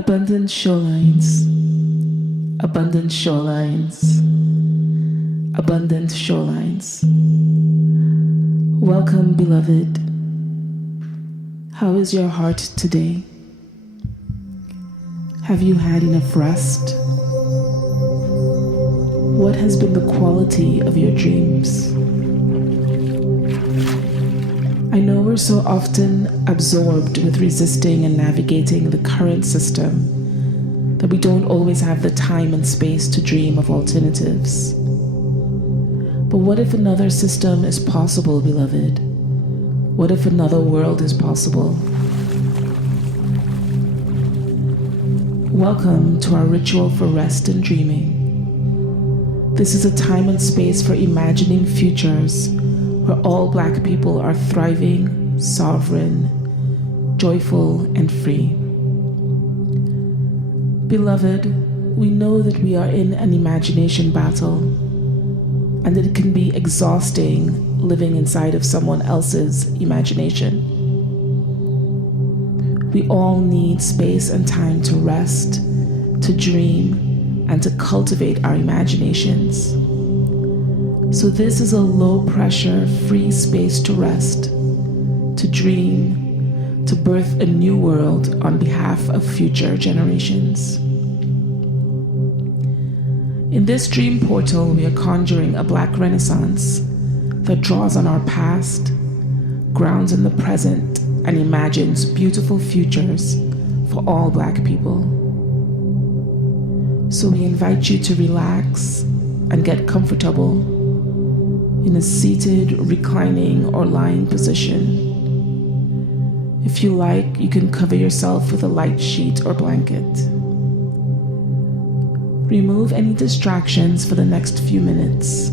Abundant shorelines, abundant shorelines, abundant shorelines. Welcome, beloved. How is your heart today? Have you had enough rest? What has been the quality of your dreams? I know we're so often absorbed with resisting and navigating the current system that we don't always have the time and space to dream of alternatives. But what if another system is possible, beloved? What if another world is possible? Welcome to our ritual for rest and dreaming. This is a time and space for imagining futures where all Black people are thriving, sovereign, joyful, and free. Beloved, we know that we are in an imagination battle, and that it can be exhausting living inside of someone else's imagination. We all need space and time to rest, to dream, and to cultivate our imaginations. So this is a low-pressure, free space to rest, to dream, to birth a new world on behalf of future generations. In this dream portal, we are conjuring a Black Renaissance that draws on our past, grounds in the present, and imagines beautiful futures for all Black people. So we invite you to relax and get comfortable in a seated, reclining, or lying position. If you like, you can cover yourself with a light sheet or blanket. Remove any distractions for the next few minutes.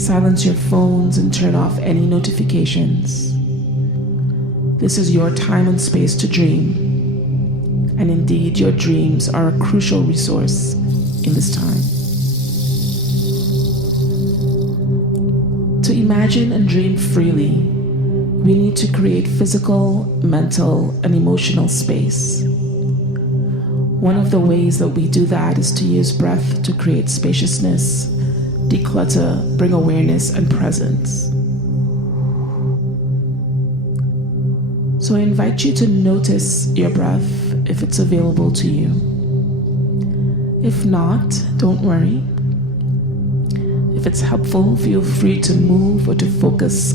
Silence your phones and turn off any notifications. This is your time and space to dream. And indeed, your dreams are a crucial resource in this time. To imagine and dream freely, we need to create physical, mental, and emotional space. One of the ways that we do that is to use breath to create spaciousness, declutter, bring awareness and presence. So I invite you to notice your breath if it's available to you. If not, don't worry. If it's helpful, feel free to move or to focus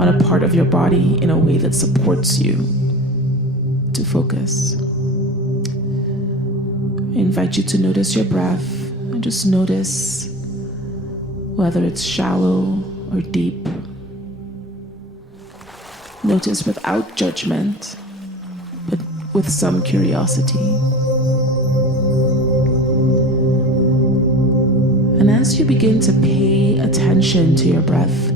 on a part of your body in a way that supports you to focus. I invite you to notice your breath and just notice whether it's shallow or deep. Notice without judgment, but with some curiosity. And as you begin to pay attention to your breath,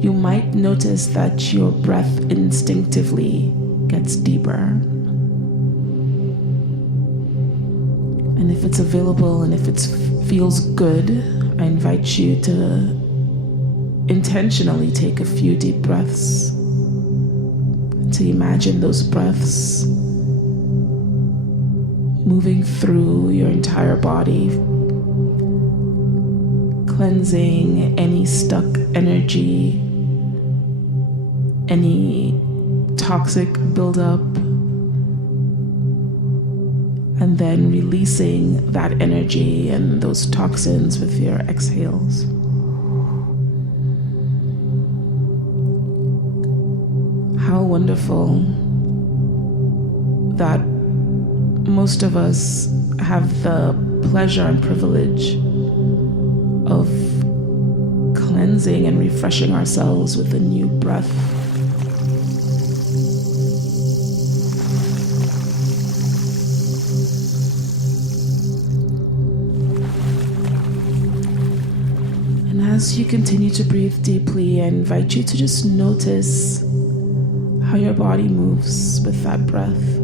you might notice that your breath instinctively gets deeper. And if it's available and if it feels good, I invite you to intentionally take a few deep breaths, to imagine those breaths moving through your entire body, cleansing any stuck energy, any toxic buildup, and then releasing that energy and those toxins with your exhales. How wonderful that most of us have the pleasure and privilege of cleansing and refreshing ourselves with a new breath. And as you continue to breathe deeply, I invite you to just notice how your body moves with that breath.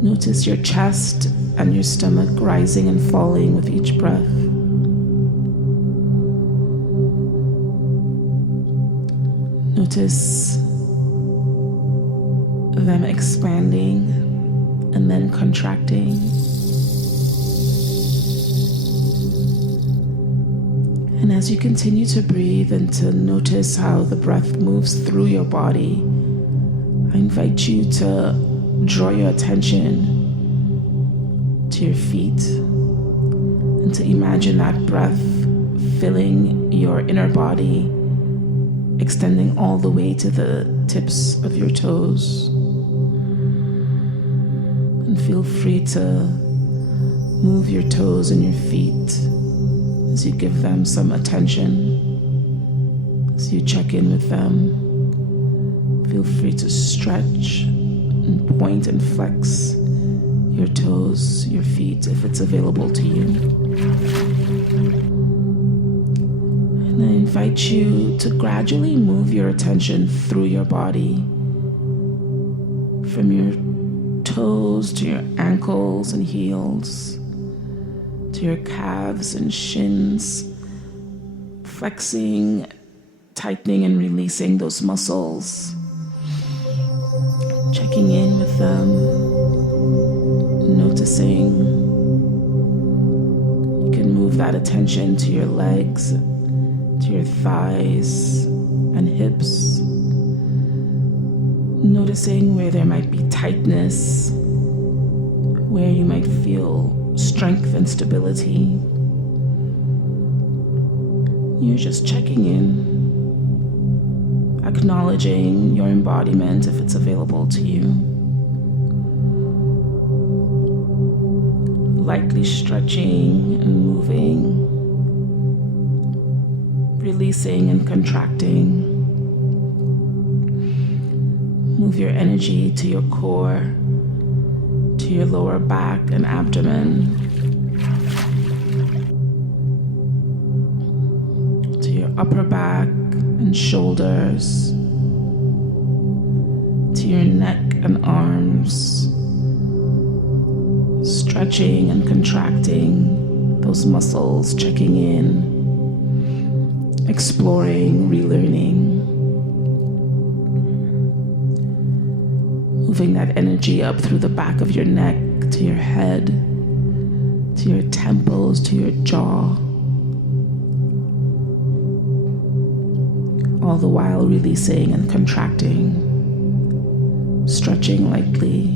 Notice your chest and your stomach rising and falling with each breath. Notice them expanding and then contracting. And as you continue to breathe and to notice how the breath moves through your body, I invite you to draw your attention to your feet and to imagine that breath filling your inner body, extending all the way to the tips of your toes. And feel free to move your toes and your feet as you give them some attention, as you check in with them. Feel free to stretch and point and flex your toes, your feet, if it's available to you. And I invite you to gradually move your attention through your body, from your toes to your ankles and heels, to your calves and shins, flexing, tightening and releasing those muscles, checking in with them, noticing. You can move that attention to your legs, to your thighs and hips, noticing where there might be tightness, where you might feel strength and stability. You're just checking in, acknowledging your embodiment if it's available to you. Lightly stretching and moving, releasing and contracting. Move your energy to your core, to your lower back and abdomen, to your upper back and shoulders, to your neck and arms, stretching and contracting those muscles, checking in, exploring, relearning. Moving that energy up through the back of your neck, to your head, to your temples, to your jaw. All the while releasing and contracting, stretching lightly,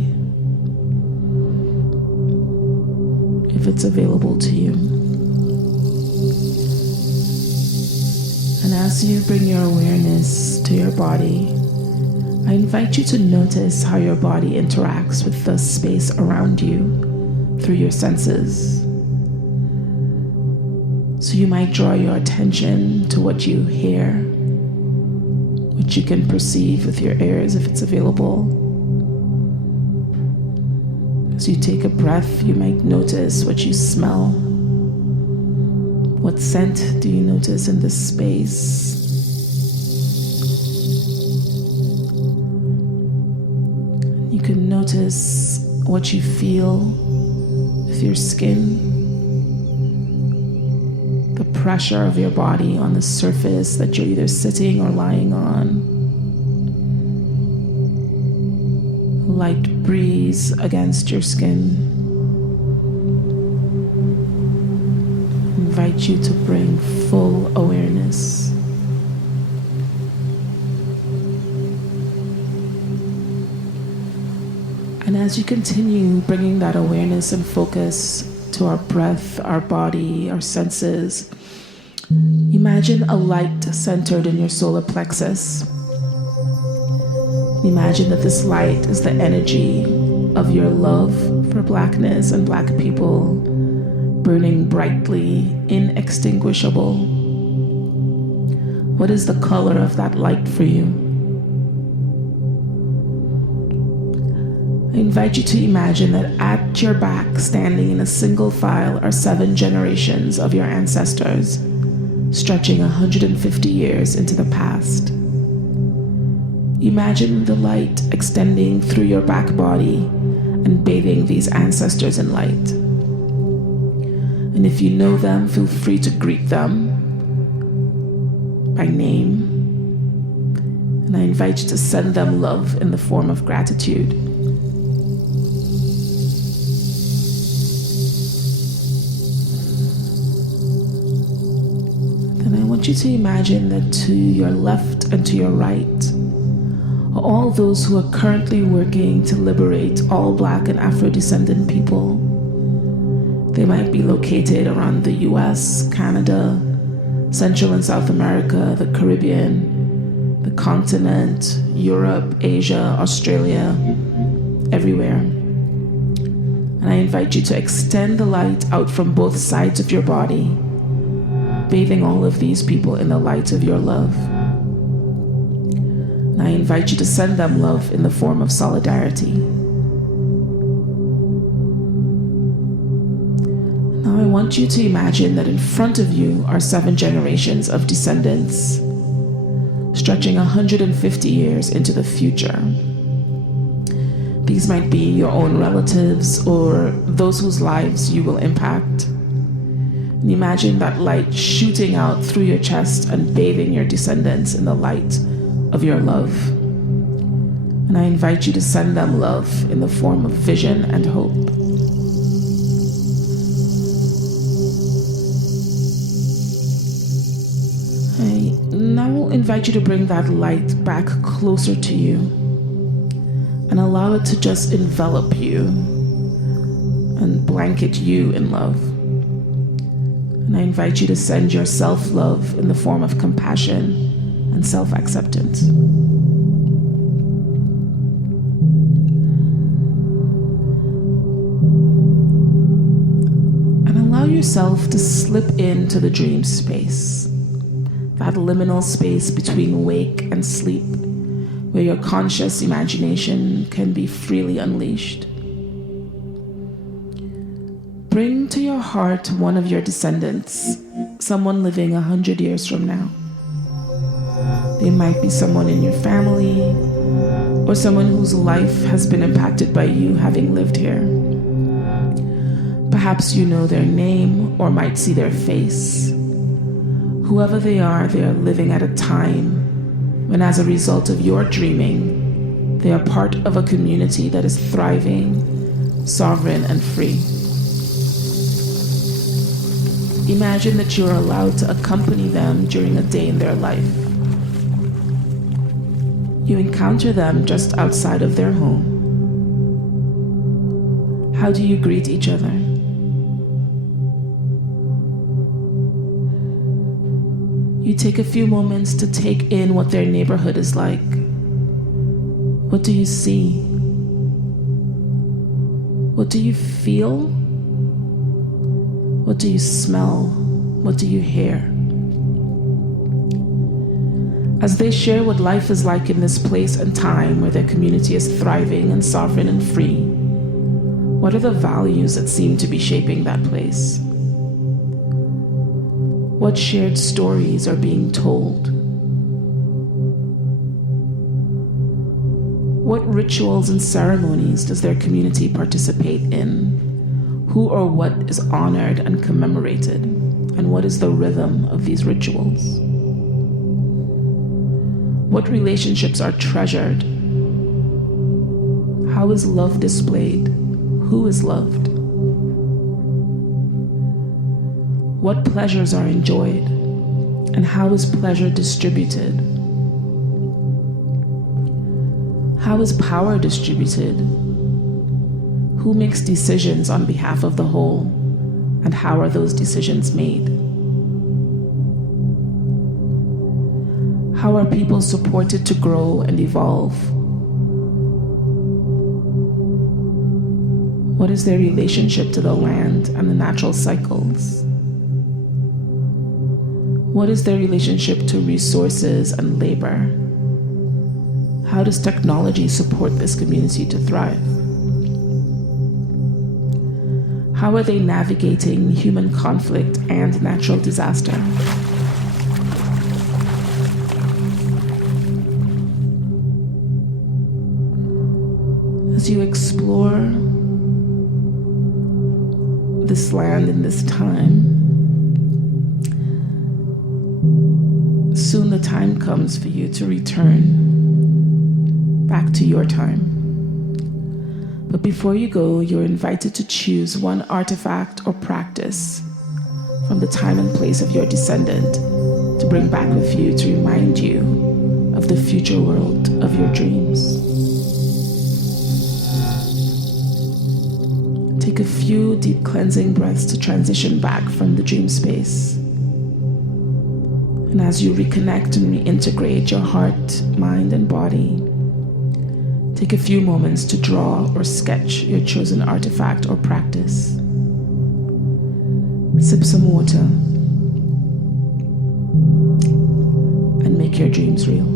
if it's available to you. And as you bring your awareness to your body, I invite you to notice how your body interacts with the space around you through your senses. So you might draw your attention to what you hear, what you can perceive with your ears if it's available. As you take a breath, you might notice what you smell. What scent do you notice in this space? You can notice what you feel with your skin, the pressure of your body on the surface that you're either sitting or lying on. Light breeze against your skin. Invite you to bring full awareness. And as you continue bringing that awareness and focus to our breath, our body, our senses, imagine a light centered in your solar plexus. Imagine that this light is the energy of your love for Blackness and Black people, burning brightly, inextinguishable. What is the color of that light for you? I invite you to imagine that at your back, standing in a single file, are 7 generations of your ancestors, stretching 150 years into the past. Imagine the light extending through your back body and bathing these ancestors in light. And if you know them, feel free to greet them by name. And I invite you to send them love in the form of gratitude. want you to imagine that to your left and to your right are all those who are currently working to liberate all Black and Afro-descendant people. They might be located around the US, Canada, Central and South America, the Caribbean, the continent, Europe, Asia, Australia, everywhere. And I invite you to extend the light out from both sides of your body, bathing all of these people in the light of your love. And I invite you to send them love in the form of solidarity. Now I want you to imagine that in front of you are 7 generations of descendants, stretching 150 years into the future. These might be your own relatives or those whose lives you will impact. And imagine that light shooting out through your chest and bathing your descendants in the light of your love. And I invite you to send them love in the form of vision and hope. I now invite you to bring that light back closer to you and allow it to just envelop you and blanket you in love. And I invite you to send your self-love in the form of compassion and self-acceptance. And allow yourself to slip into the dream space, that liminal space between wake and sleep, where your conscious imagination can be freely unleashed. Bring to your heart one of your descendants, someone living 100 years from now. They might be someone in your family or someone whose life has been impacted by you having lived here. Perhaps you know their name or might see their face. Whoever they are living at a time when, as a result of your dreaming, they are part of a community that is thriving, sovereign, and free. Imagine that you are allowed to accompany them during a day in their life. You encounter them just outside of their home. How do you greet each other? You take a few moments to take in what their neighborhood is like. What do you see? What do you feel? What do you smell? What do you hear? As they share what life is like in this place and time where their community is thriving and sovereign and free, what are the values that seem to be shaping that place? What shared stories are being told? What rituals and ceremonies does their community participate in? Who or what is honored and commemorated? And what is the rhythm of these rituals? What relationships are treasured? How is love displayed? Who is loved? What pleasures are enjoyed? And how is pleasure distributed? How is power distributed? Who makes decisions on behalf of the whole? And how are those decisions made? How are people supported to grow and evolve? What is their relationship to the land and the natural cycles? What is their relationship to resources and labor? How does technology support this community to thrive? How are they navigating human conflict and natural disaster? As you explore this land in this time, soon the time comes for you to return back to your time. But before you go, you're invited to choose one artifact or practice from the time and place of your descendant to bring back with you to remind you of the future world of your dreams. Take a few deep cleansing breaths to transition back from the dream space. And as you reconnect and reintegrate your heart, mind, and body, take a few moments to draw or sketch your chosen artifact or practice. Sip some water and make your dreams real.